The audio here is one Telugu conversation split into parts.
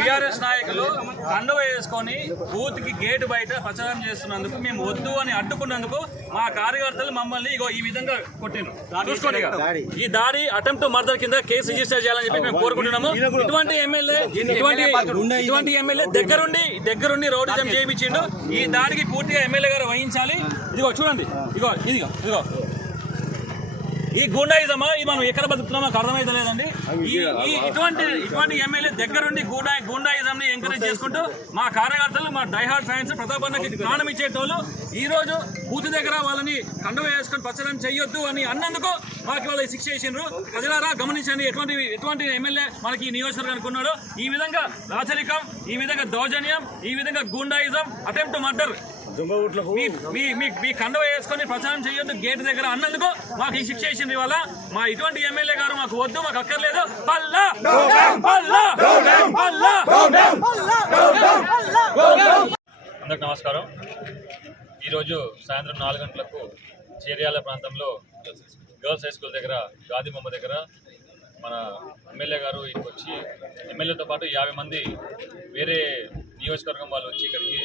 బీఆర్ఎస్ నాయకులు కండువ వేసుకొని బూత్కి గేట్ బయట ప్రచారం చేస్తున్నందుకు మేము వద్దు అని అడ్డుకున్నందుకు మా కార్యకర్తలు మమ్మల్ని ఇగో ఈ విధంగా కొట్టిను చూసుకోండి. ఈ దాడి అటెంప్ట్ మర్డర్ కింద కేసు రిజిస్టర్ చేయాలని చెప్పి మేము కోరుకుంటున్నాము. ఇటువంటి ఎమ్మెల్యే ఇటువంటి ఇటువంటి ఎమ్మెల్యే దగ్గరుండి దగ్గరుండి రౌడిజం చేయించిండు. ఈ దాడికి పూర్తిగా ఎమ్మెల్యే గారు వహించాలి. ఇదిగో చూడండి. ఇదిగో ఇదిగో ఇదిగో. ఈ గుండాయిజమా ఇది మనం ఎక్కడ బతుకుతున్నామో అర్థమైతే లేదండి. ఈ ఇటువంటి ఇటువంటి ఎమ్మెల్యే దగ్గరుండి గుండా గుండాయిజం ని ఎంకరేజ్ చేసుకుంటూ మా కార్యకర్తలు మా డైహార్డ్ ఫ్యాన్స్ ప్రతాపన్నకి ప్రాణం ఇచ్చేటోళ్ళు ఈ రోజు బూత్ దగ్గర వాళ్ళని కండువ వేసుకొని ప్రచారం చేయొద్దు అని అన్నందుకు మాకు వాళ్ళు శిక్ష చేసిండ్రు ప్రజలారా గమనించండి ఎటువంటి ఎటువంటి ఎమ్మెల్యే మనకి ఈ నియోజకవర్గానికి ఉన్నాడో ఈ విధంగా రాచరికం ఈ విధంగా దౌర్జన్యం ఈ విధంగా గుండాయిజం అటెంప్ట్ మర్డర్ మీ మీ మీ మీ కండవ వేసుకొని ప్రచారం చేయొద్దు గేట్ దగ్గర అన్నందుకు మాకు ఈ శిక్ష ఇచ్చింది ఇవాళ. మా ఇటువంటి ఎమ్మెల్యే గారు మాకు వద్దు మాకు అక్కర్లేదు. పల్లా! పల్లా! పల్లా! అందరికి నమస్కారం. ఈరోజు సాయంత్రం నాలుగు గంటలకు చేర్యాల ప్రాంతంలో గర్ల్స్ హై స్కూల్ దగ్గర గాది బొమ్మ దగ్గర మన ఎమ్మెల్యే గారు ఇక్కడికి వచ్చి ఎమ్మెల్యేతో పాటు యాభై మంది వేరే నియోజకవర్గం వాళ్ళు వచ్చి ఇక్కడికి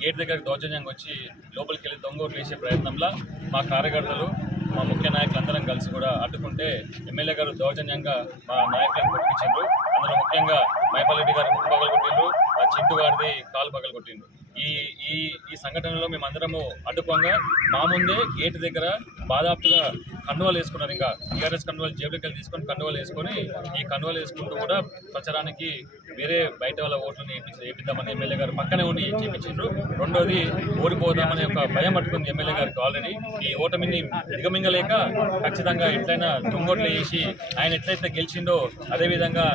గేట్ దగ్గర దౌర్జన్యంగా వచ్చి లోపలికి వెళ్ళి దొంగ వేసే ప్రయత్నంలో మా కార్యకర్తలు మా ముఖ్య నాయకులు అందరం కలిసి కూడా అడ్డుకుంటే ఎమ్మెల్యే గారు దౌర్జన్యంగా మా నాయకులను కొట్టించారు. అందులో ముఖ్యంగా మైపాలరెడ్డి గారి ముక్కు పగలు కొట్టిండ్రు ఆ చింటు గారిది కాలు పగలు కొట్టిండ్రు. ఈ ఈ ఈ సంఘటనలో మేమందరము అడ్డుకోగా మా ముందే గేట్ దగ్గర బాధాప్తుగా కండువాలు వేసుకున్నారు. ఇంకా టీఆర్ఎస్ కండువాలు జేబులకి తీసుకొని కండువాలు వేసుకొని ఈ కండువాలు వేసుకుంటూ కూడా ప్రచారానికి వేరే బయట వాళ్ళ ఓట్లను వేయించి వేపిద్దామని ఎమ్మెల్యే గారు పక్కనే ఉండి చేయించారు రెండోది ఓడిపోదామనే ఒక భయం పట్టుకుంది ఎమ్మెల్యే గారికి ఆల్రెడీ ఈ ఓటమిని దిగమింగలేక ఖచ్చితంగా ఎట్లయినా దొంగోట్లు వేసి ఆయన ఎట్లయితే గెలిచిండో అదేవిధంగా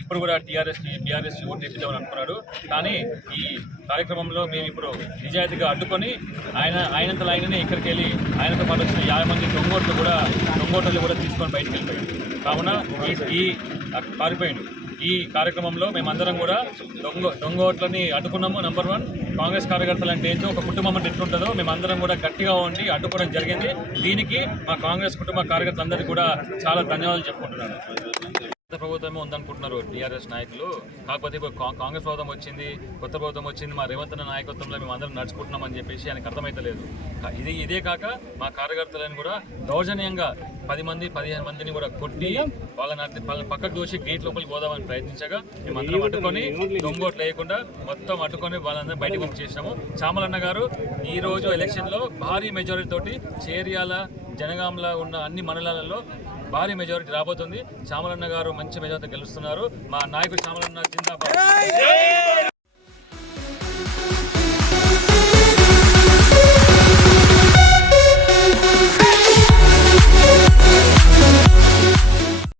ఇప్పుడు కూడా టీఆర్ఎస్కి టీఆర్ఎస్ ఓటు వేపిద్దామని అనుకున్నాడు. కానీ ఈ కార్యక్రమంలో మేము ఇప్పుడు నిజాయితీగా అడ్డుకొని ఆయన ఆయనంతలో ఆయననే ఇక్కడికి వెళ్ళి ఆయనతో పాటు వచ్చిన యాభై మంది దొంగోట్లు కూడా దొంగోట్లు కూడా తీసుకొని బయటకు వెళ్ళిపోయాడు. కావున ఈ పారిపోయాడు. ఈ కార్యక్రమంలో మేమందరం కూడా దొంగ దొంగ ఓట్లని అడ్డుకున్నాము నెంబర్ వన్ కాంగ్రెస్ కార్యకర్తలు అంటే ఏంటో ఒక కుటుంబం అంటే ఎట్లుంటుందో మేమందరం కూడా గట్టిగా ఉండి అడ్డుకోవడం జరిగింది. దీనికి మా కాంగ్రెస్ కుటుంబ కార్యకర్తలందరికీ కూడా చాలా ధన్యవాదాలు చెప్పుకుంటున్నాను. కొత్త ప్రభుత్వమే ఉందనుకుంటున్నారు టీఆర్ఎస్ నాయకులు. కాకపోతే ఇప్పుడు కాంగ్రెస్ ప్రభుత్వం వచ్చింది కొత్త ప్రభుత్వం వచ్చింది మా రేవంత్ నాయకత్వంలో మేము అందరం నడుచుకుంటున్నామని చెప్పేసి ఆయనకు అర్థమైతలేదు. ఇది ఇదే కాక మా కార్యకర్తలను కూడా దౌర్జన్యంగా పది మంది పదిహేను మందిని కూడా కొట్టి వాళ్ళని వాళ్ళని పక్కకు దోసి గేట్ లోపలికి పోదామని ప్రయత్నించగా మేము అందరం అడ్డుకొని దొంగోట్లు లేకుండా మొత్తం అడ్డుకొని వాళ్ళందరూ బయటకు పంపించేసినాము. చామలన్న గారు ఈ రోజు ఎలక్షన్లో భారీ మెజారిటీ తోటి చేర్యాల జనగాంలో ఉన్న అన్ని మండలాలలో భారీ మెజారిటీ రాబోతుంది. చామలన్న గారు మంచి మెజారిటీ గెలుస్తున్నారు. మా నాయకుడు చామలన్న జిందాబాద్.